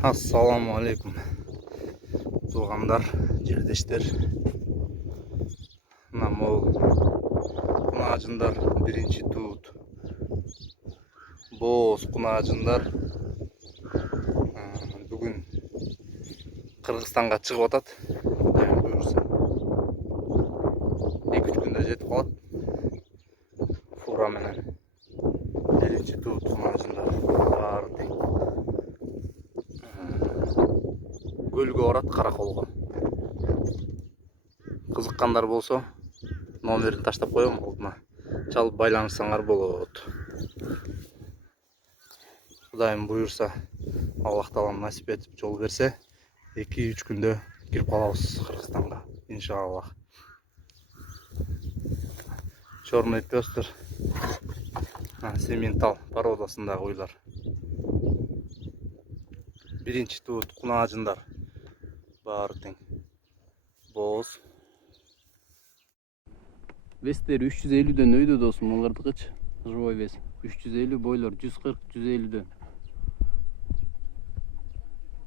Assalamu alaikum. Туғандар, жердештер. Намол кунажындар биринчи туут. Боз кунажындар бүгүн Кыргызстанга чыгып атат. Кудай буйрса. 2-3 күндө жетип калат. Фура менен. Биринчи туут кунажындар баары тең. Көлгө барат, Караколго. Кызыккандар болсо, номерин таштап коем, алдына чалып байланышсаңар болот. Кудайым буйрса, Аллах таалам насип этип жол берсе, 2-3 күндө кирип калабыз Кыргызстанга, иншаллах. Черный пёстер, сементал породасындагы уйлар. Биринчи туут кунажындар баары тең. Боз. Вестер 350дөн өйдө досум, мыңгырдыкычы. Живой вес. 350, бойлор 140, 150дөн.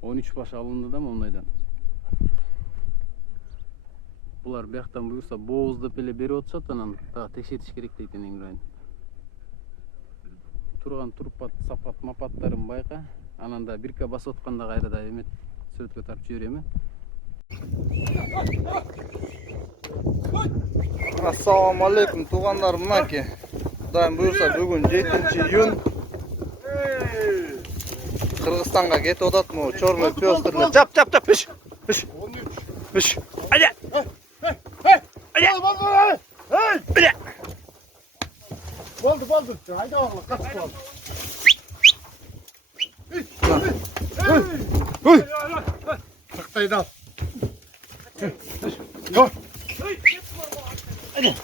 13 баш алынды да мондайдан. Булар бияктан буйрса боз деп эле берип атышат, анан дагы текшертиш керек дейт эне ыңгырайын. Турган турпат, сапат, мапаттарын байка. Анан да бирка басып атканда кайрада эмет сүрөткө тартып жиберем. Ассаламу алейкум, тугандар, мынакей. Кудайым буйрса, бүгүн 7-июнь. Кыргызстанга кетип атат могу черный пёстерлер. Жап. Пиш. 13. Айда. Болду. Айда багыла, катып калды. Сактайда. Йо. Айда.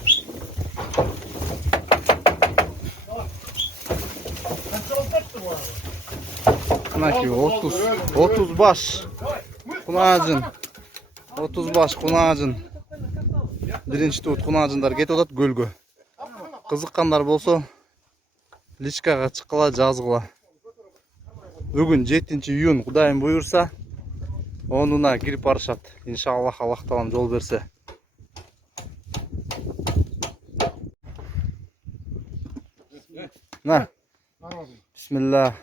Мынакей 30 баш кунажын. 30 баш кунажын. Биринчи туут кунажындар кетип атат көлгө. Кызыккандар болсо, личкага чыккыла, жазгыла. Бүгүн 7-июнь, Кудайым буйрса, онуна кирип барышат. Иншаллах, Аллах таалам жол берсе. На. Бисмилlah.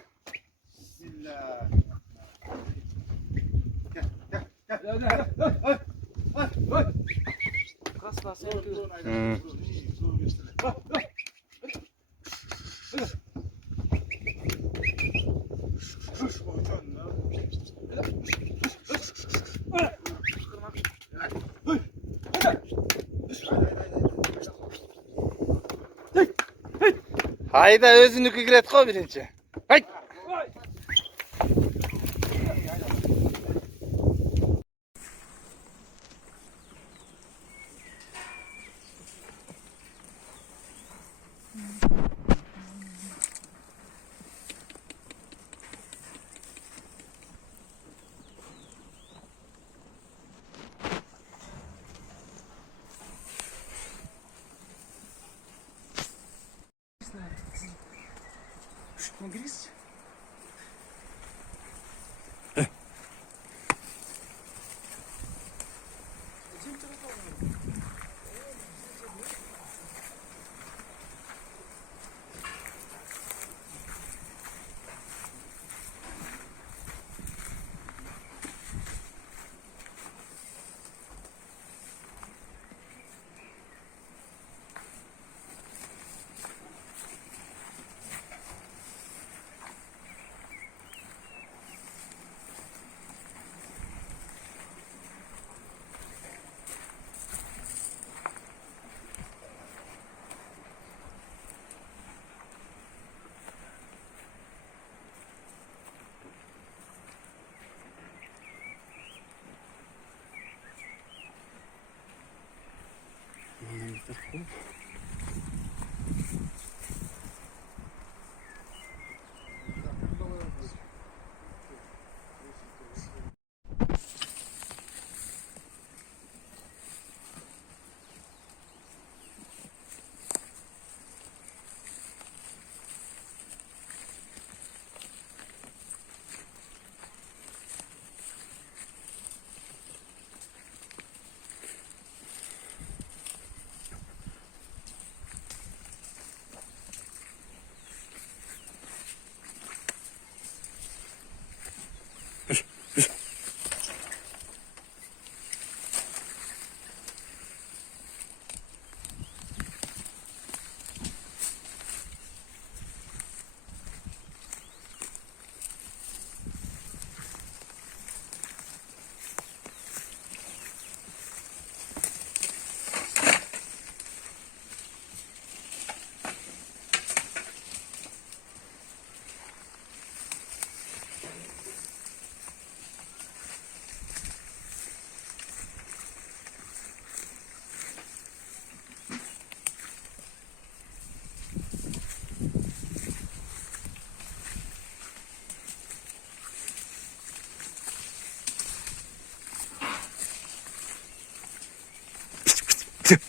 Hayda, özünükü kiret koy birinci. Hay. Грис. Hadi.